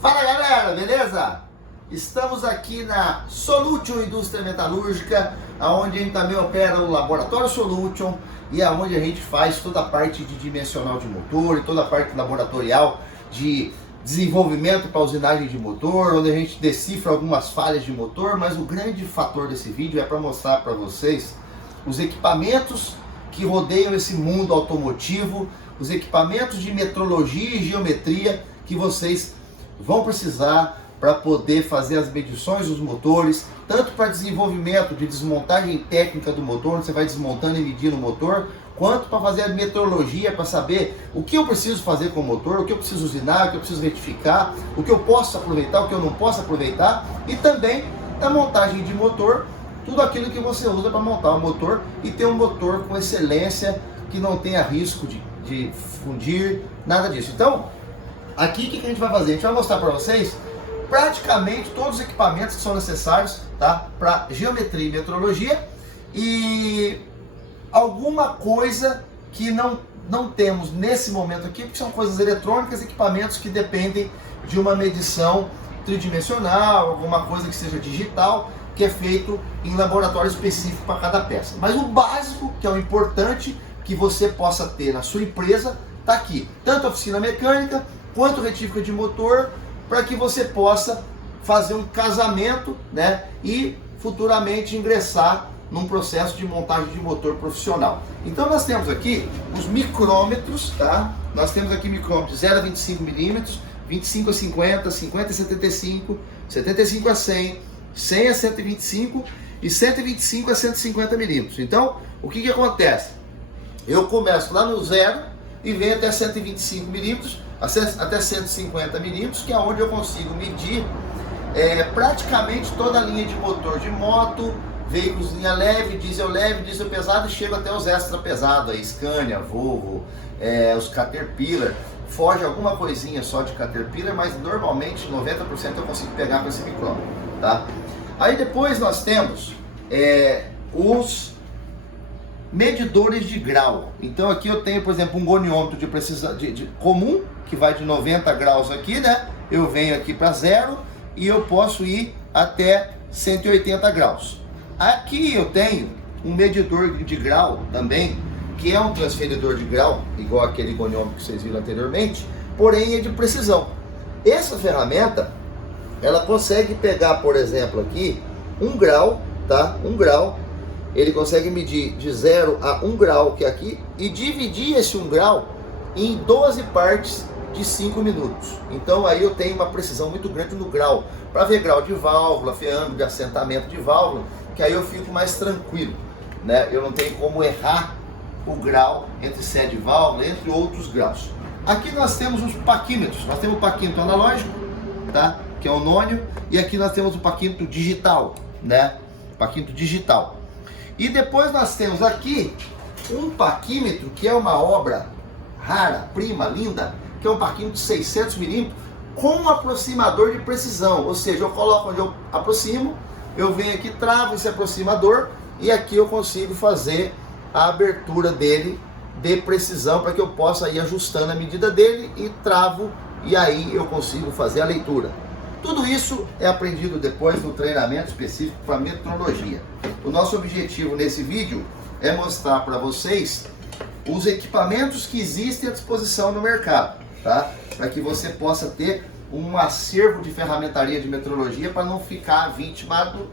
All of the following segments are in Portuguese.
Fala galera, beleza? Estamos aqui na Solution Indústria Metalúrgica, onde a gente também opera o Laboratório Solution e é onde a gente faz toda a parte de dimensional de motor e toda a parte laboratorial de desenvolvimento para usinagem de motor, onde a gente decifra algumas falhas de motor, mas o grande fator desse vídeo é para mostrar para vocês os equipamentos que rodeiam esse mundo automotivo, os equipamentos de metrologia e geometria que vocês vão precisar para poder fazer as medições dos motores, tanto para desenvolvimento de desmontagem técnica do motor, onde você vai desmontando e medindo o motor, quanto para fazer a metrologia, para saber o que eu preciso fazer com o motor, o que eu preciso usinar, o que eu preciso retificar, o que eu posso aproveitar, o que eu não posso aproveitar, e também a montagem de motor, tudo aquilo que você usa para montar o motor e ter um motor com excelência, que não tenha risco de fundir, nada disso. Então, aqui o que a gente vai fazer? A gente vai mostrar para vocês praticamente todos os equipamentos que são necessários, tá? Para geometria e metrologia, e alguma coisa que não temos nesse momento aqui, porque são coisas eletrônicas, equipamentos que dependem de uma medição tridimensional, alguma coisa que seja digital, que é feito em laboratório específico para cada peça. Mas o básico, que é o importante, que você possa ter na sua empresa, está aqui. Tanto a oficina mecânica, quanto retífica de motor, para que você possa fazer um casamento, né, e futuramente ingressar num processo de montagem de motor profissional. Então nós temos aqui os micrômetros, tá? Nós temos aqui micrômetros 0 a 25 milímetros, 25 a 50, 50 a 75, 75 a 100, 100 a 125 e 125 a 150 milímetros. Então, o que acontece? Eu começo lá no 0 e venho até 125 milímetros, até 150 milímetros, que é onde eu consigo medir praticamente toda a linha de motor de moto, veículos linha leve, diesel pesado, e chego até os extra pesados, aí, Scania, Volvo, os Caterpillar. Foge alguma coisinha só de Caterpillar, mas normalmente 90% eu consigo pegar com esse micrômetro, tá? Aí depois nós temos os medidores de grau. Então aqui eu tenho, por exemplo, um goniômetro de precisão comum, que vai de 90 graus aqui, né? Eu venho aqui para 0 e eu posso ir até 180 graus. Aqui eu tenho um medidor de grau também, que é um transferidor de grau, igual aquele goniômetro que vocês viram anteriormente, porém é de precisão. Essa ferramenta, ela consegue pegar, por exemplo, aqui 1 grau, tá? 1 grau, ele consegue medir de 0 a 1 grau, que é aqui, e dividir esse 1 grau em 12 partes de 5 minutos. Então aí eu tenho uma precisão muito grande no grau, para ver grau de válvula, ver ângulo de assentamento de válvula, que aí eu fico mais tranquilo, né? Eu não tenho como errar o grau entre sede e válvula, entre outros graus. Aqui nós temos os paquímetros. Nós temos o paquímetro analógico, tá? Que é o nônio, e aqui nós temos o paquímetro digital, né? Paquímetro digital. E depois nós temos aqui um paquímetro que é uma obra rara, prima, linda, que é um paquímetro de 600 milímetros com um aproximador de precisão. Ou seja, eu coloco onde eu aproximo, eu venho aqui, travo esse aproximador e aqui eu consigo fazer a abertura dele de precisão para que eu possa ir ajustando a medida dele e travo, e aí eu consigo fazer a leitura. Tudo isso é aprendido depois no treinamento específico para metrologia. O nosso objetivo nesse vídeo é mostrar para vocês os equipamentos que existem à disposição no mercado, tá? Para que você possa ter um acervo de ferramentaria de metrologia para não ficar vitimado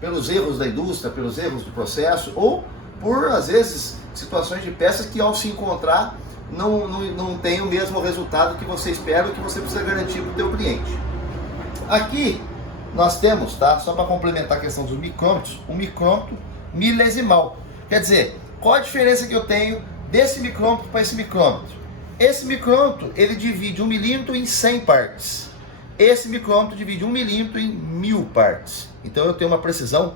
pelos erros da indústria, pelos erros do processo, ou por, às vezes, situações de peças que ao se encontrar não tem o mesmo resultado que você espera, que você precisa garantir para o teu cliente. Aqui nós temos, tá? Só para complementar a questão dos micrômetros, um micrômetro milesimal. Quer dizer, qual a diferença que eu tenho desse micrômetro para esse micrômetro? Esse micrômetro, ele divide 1 milímetro em 100 partes. Esse micrômetro divide 1 milímetro em 1000 partes. Então eu tenho uma precisão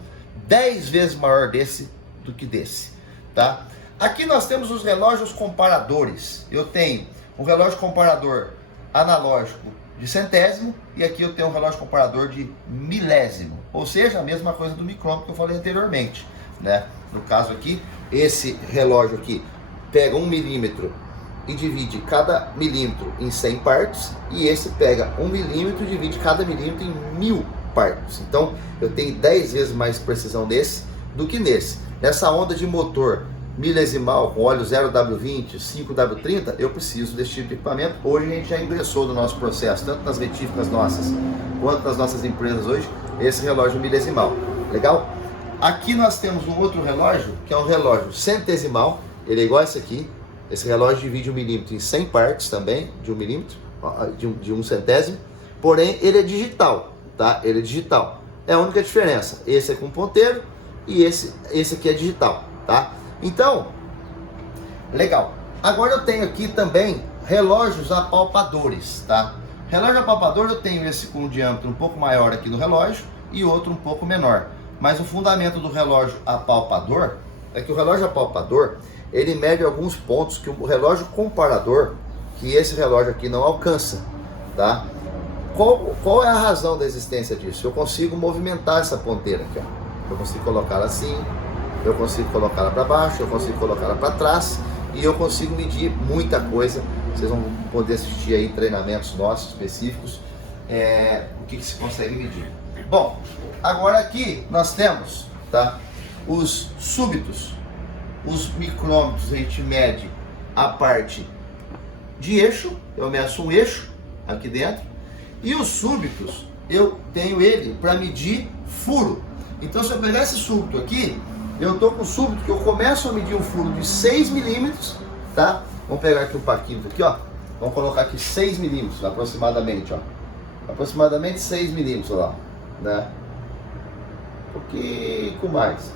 10 vezes maior desse do que desse, tá? Aqui nós temos os relógios comparadores. Eu tenho um relógio comparador analógico de centésimo e aqui eu tenho um relógio comparador de milésimo. Ou seja, a mesma coisa do micrômetro que eu falei anteriormente, né? No caso aqui, esse relógio aqui pega 1 milímetro e divide cada milímetro em 100 partes, e esse pega 1 milímetro e divide cada milímetro em 1000 partes. Então eu tenho 10 vezes mais precisão nesse do que nesse. Nessa onda de motor milesimal com óleo 0W20, 5W30, eu preciso desse tipo de equipamento. Hoje a gente já ingressou no nosso processo, tanto nas retíficas nossas quanto nas nossas empresas hoje, esse relógio milesimal. Legal? Aqui nós temos um outro relógio, que é um relógio centesimal. Ele é igual a esse aqui. Esse relógio divide 1 milímetro em 100 partes também, de 1 milímetro, de 1 centésimo. Porém, ele é digital, tá? Ele é digital. É a única diferença. Esse é com ponteiro e esse aqui é digital, tá? Então, legal. Agora eu tenho aqui também relógios apalpadores, tá? Relógio apalpador eu tenho esse com um diâmetro um pouco maior aqui no relógio e outro um pouco menor. Mas o fundamento do relógio apalpador é que o relógio apalpador, ele mede alguns pontos que o relógio comparador, que esse relógio aqui não alcança, tá? Qual é a razão da existência disso? Eu consigo movimentar essa ponteira aqui, ó. Eu consigo colocá-la assim, eu consigo colocá-la para baixo, eu consigo colocá-la para trás e eu consigo medir muita coisa. Vocês vão poder assistir aí treinamentos nossos específicos, o que se consegue medir. Bom, agora aqui nós temos, tá, os súbitos. Os micrômetros a gente mede a parte de eixo, eu meço um eixo aqui dentro, e os súbitos eu tenho ele para medir furo. Então se eu pegar esse súbito aqui, eu estou com o súbito que eu começo a medir um furo de 6 milímetros, tá? Vamos pegar aqui um paquímetro aqui, ó. Vamos colocar aqui 6 milímetros aproximadamente, ó. Aproximadamente 6 milímetros lá, né? Um pouquinho mais.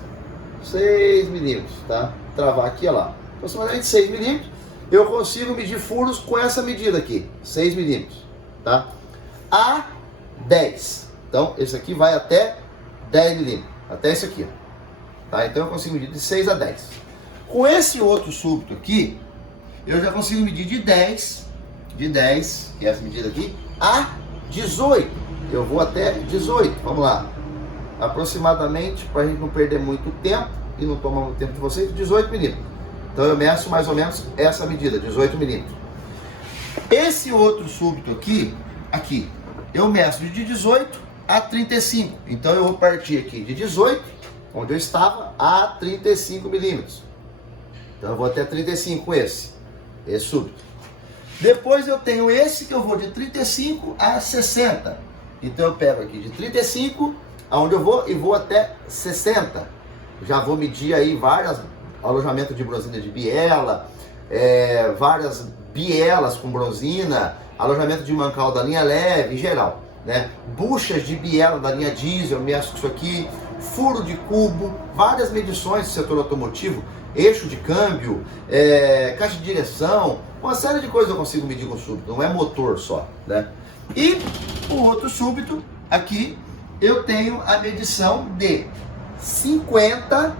6 milímetros, tá? Travar aqui, ó lá. Aproximadamente 6 milímetros. Eu consigo medir furos com essa medida aqui, 6 milímetros, tá? A 10. Então, esse aqui vai até 10 milímetros, até esse aqui, ó. Tá? Então eu consigo medir de 6 a 10. Com esse outro súbito aqui, eu já consigo medir de 10, que é essa medida aqui, a 18. Eu vou até 18, vamos lá. Aproximadamente, para a gente não perder muito tempo e não tomar muito tempo de vocês, 18 milímetros. Então eu meço mais ou menos essa medida, 18 milímetros. Esse outro súbito aqui, eu meço de 18 a 35. Então eu vou partir aqui de 18, onde eu estava, a 35 milímetros. Então eu vou até 35 com esse súbito. Depois eu tenho esse que eu vou de 35 a 60. Então eu pego aqui de 35, aonde eu vou, e vou até 60. Já vou medir aí vários alojamentos de bronzina de biela, várias bielas com bronzina, alojamento de mancal da linha leve, em geral, né? Buchas de biela da linha diesel, eu meço isso aqui, furo de cubo, várias medições do setor automotivo, eixo de câmbio, caixa de direção, uma série de coisas eu consigo medir com súbito, não é motor só, né? E o outro súbito, aqui, eu tenho a medição de 50,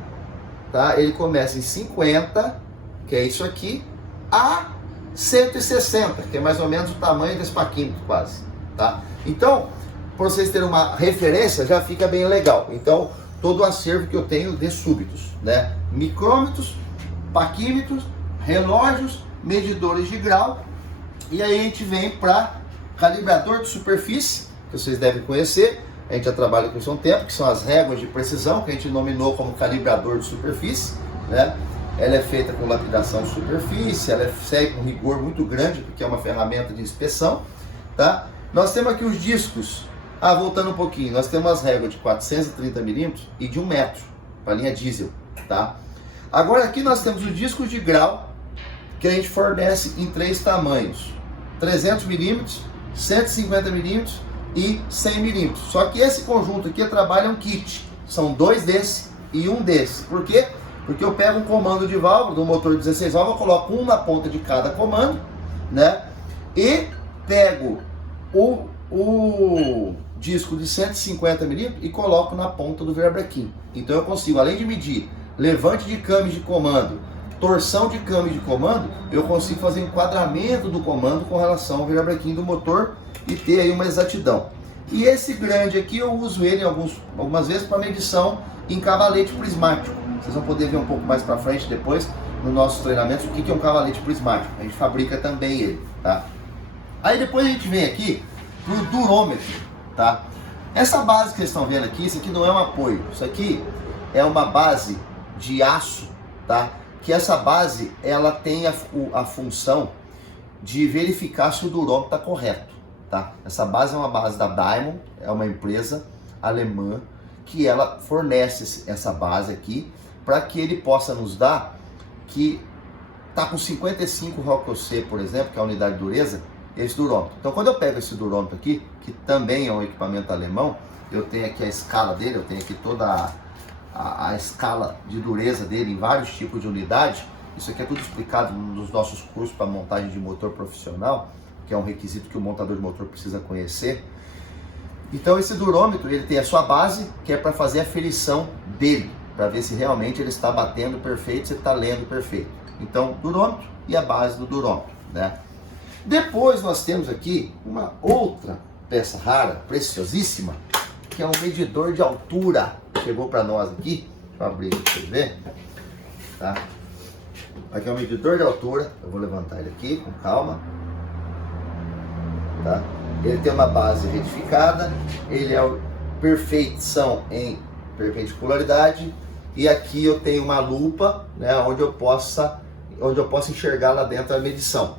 tá? Ele começa em 50, que é isso aqui, a 160, que é mais ou menos o tamanho desse paquímetro quase, tá? Então, para vocês terem uma referência, já fica bem legal. Então, todo o acervo que eu tenho de súbitos, né? Micrômetros, paquímetros, relógios, medidores de grau, e aí a gente vem para calibrador de superfície, que vocês devem conhecer. A gente já trabalha com isso há um tempo, que são as réguas de precisão, que a gente nominou como calibrador de superfície, né? Ela é feita com lapidação de superfície, ela segue com rigor muito grande, porque é uma ferramenta de inspeção, tá? Nós temos aqui os discos, voltando um pouquinho, nós temos as réguas de 430 milímetros e de 1 metro, para a linha diesel, tá? Agora aqui nós temos os discos de grau, que a gente fornece em 3 tamanhos, 300 milímetros, 150 milímetros e 100 milímetros. Só que esse conjunto aqui trabalha um kit. São 2 desse e 1 desse. Por quê? Porque eu pego um comando de válvula do motor 16 válvulas, coloco um na ponta de cada comando, né? E pego o disco de 150 milímetros e coloco na ponta do virabrequim. Então eu consigo, além de medir levante de câmbio de comando, torção de câmbio de comando, eu consigo fazer enquadramento do comando com relação ao virabrequim do motor e ter aí uma exatidão. E esse grande aqui eu uso ele algumas vezes para medição em cavalete prismático. Vocês vão poder ver um pouco mais para frente depois no nosso treinamento o que é um cavalete prismático. A gente fabrica também ele, tá? Aí depois a gente vem aqui pro durômetro, tá? Essa base que vocês estão vendo aqui, isso aqui não é um apoio, isso aqui é uma base de aço, tá? Que essa base, ela tem a função de verificar se o durômetro está correto, tá? Essa base é uma base da Diamond, é uma empresa alemã que ela fornece essa base aqui para que ele possa nos dar que tá com 55 ROC, por exemplo, que é a unidade de dureza, esse durômetro. Então quando eu pego esse durômetro aqui, que também é um equipamento alemão, eu tenho aqui a escala dele, eu tenho aqui toda a escala de dureza dele em vários tipos de unidade. Isso aqui é tudo explicado nos nossos cursos para montagem de motor profissional, que é um requisito que o montador de motor precisa conhecer. Então esse durômetro, ele tem a sua base, que é para fazer a aferição dele, para ver se realmente ele está batendo perfeito, se está lendo perfeito. Então, durômetro e a base do durômetro, né? Depois nós temos aqui uma outra peça rara, preciosíssima, que é um medidor de altura. Chegou para nós aqui, deixa eu abrir para vocês verem, tá? Aqui é um medidor de altura, eu vou levantar ele aqui com calma, tá? Ele tem uma base retificada, ele é perfeição em perpendicularidade, e aqui eu tenho uma lupa, né, onde eu possa enxergar lá dentro a medição.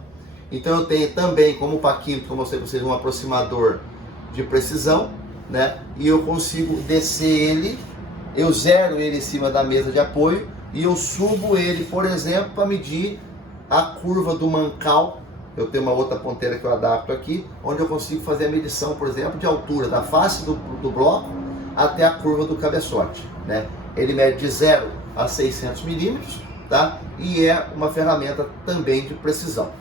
Então eu tenho também, como paquímetro, como eu mostrei para vocês, um aproximador de precisão, né, e eu consigo descer ele, eu zero ele em cima da mesa de apoio e eu subo ele, por exemplo, para medir a curva do mancal. Eu tenho uma outra ponteira que eu adapto aqui, onde eu consigo fazer a medição, por exemplo, de altura da face do bloco até a curva do cabeçote, né? Ele mede de 0 a 600 milímetros, tá? E é uma ferramenta também de precisão.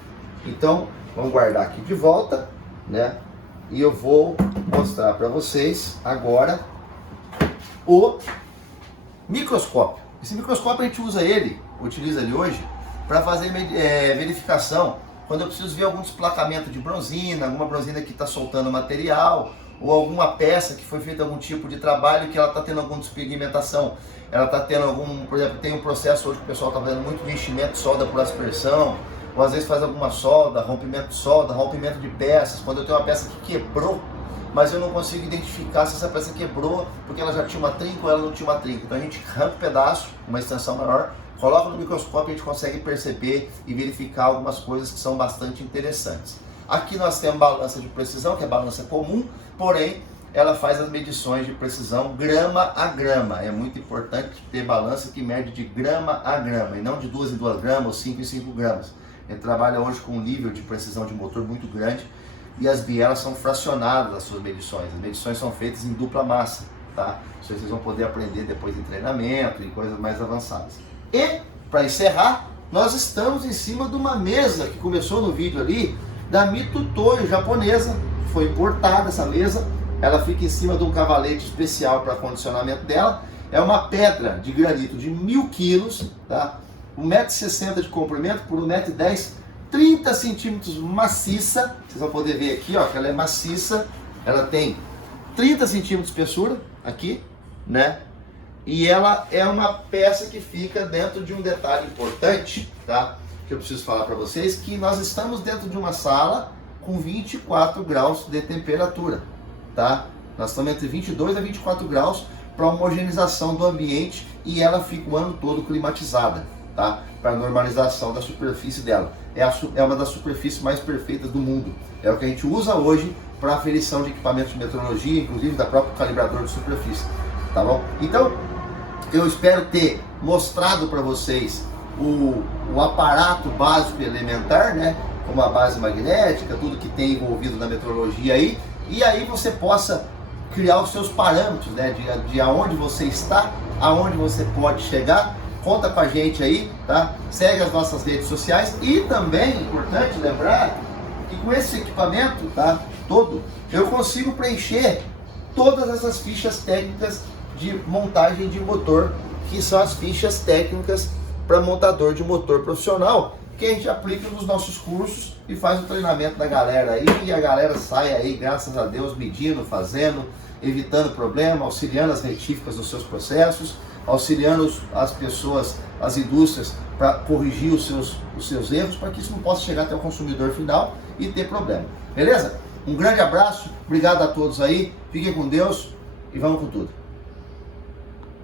Então, vamos guardar aqui de volta, né? E eu vou mostrar para vocês agora o microscópio. Esse microscópio a gente utiliza ele hoje para fazer verificação quando eu preciso ver algum desplacamento de bronzina, alguma bronzina que está soltando material, ou alguma peça que foi feita algum tipo de trabalho que ela está tendo alguma despigmentação, ela está tendo algum, por exemplo, tem um processo hoje que o pessoal está fazendo muito de enchimento de solda por aspersão, ou às vezes faz alguma solda, rompimento de peças, quando eu tenho uma peça que quebrou, mas eu não consigo identificar se essa peça quebrou porque ela já tinha uma trinca ou ela não tinha uma trinca. Então a gente arranca o pedaço, uma extensão maior, coloca no microscópio e a gente consegue perceber e verificar algumas coisas que são bastante interessantes. Aqui nós temos balança de precisão, que é balança comum, porém ela faz as medições de precisão grama a grama. É muito importante ter balança que mede de grama a grama e não de 2 em 2 gramas ou 5 em 5 gramas. A gente trabalha hoje com um nível de precisão de motor muito grande e as bielas são fracionadas as suas medições. As medições são feitas em dupla massa, tá? Isso vocês vão poder aprender depois em treinamento e coisas mais avançadas. E, para encerrar, nós estamos em cima de uma mesa que começou no vídeo ali, da Mito Toyo japonesa, foi importada essa mesa, ela fica em cima de um cavalete especial para condicionamento dela, é uma pedra de granito de 1000 quilos, tá? 1,60 m de comprimento por 1,10 m, 30 centímetros maciça, vocês vão poder ver aqui, ó, que ela é maciça, ela tem 30 centímetros de espessura, aqui, né? E ela é uma peça que fica dentro de um detalhe importante, tá? Que eu preciso falar para vocês, que nós estamos dentro de uma sala com 24 graus de temperatura, tá? Nós estamos entre 22 a 24 graus para homogeneização do ambiente e ela fica o ano todo climatizada, tá? Para normalização da superfície dela. É uma das superfícies mais perfeitas do mundo. É o que a gente usa hoje para aferição de equipamentos de metrologia, inclusive da própria calibrador de superfície, tá bom? Então, eu espero ter mostrado para vocês o aparato básico e elementar, né? Como a base magnética, tudo que tem envolvido na metrologia aí, e aí você possa criar os seus parâmetros, né? De aonde você está, aonde você pode chegar. Conta com a gente aí, tá? Segue as nossas redes sociais e também é importante lembrar que com esse equipamento, tá? Todo, eu consigo preencher todas essas fichas técnicas de montagem de motor, que são as fichas técnicas para montador de motor profissional, que a gente aplica nos nossos cursos e faz o treinamento da galera aí, e a galera sai aí, graças a Deus, medindo, fazendo, evitando problema, auxiliando as retíficas nos seus processos, auxiliando as pessoas, as indústrias, para corrigir os seus erros, para que isso não possa chegar até o consumidor final e ter problema. Beleza? Um grande abraço, obrigado a todos aí, fiquem com Deus e vamos com tudo.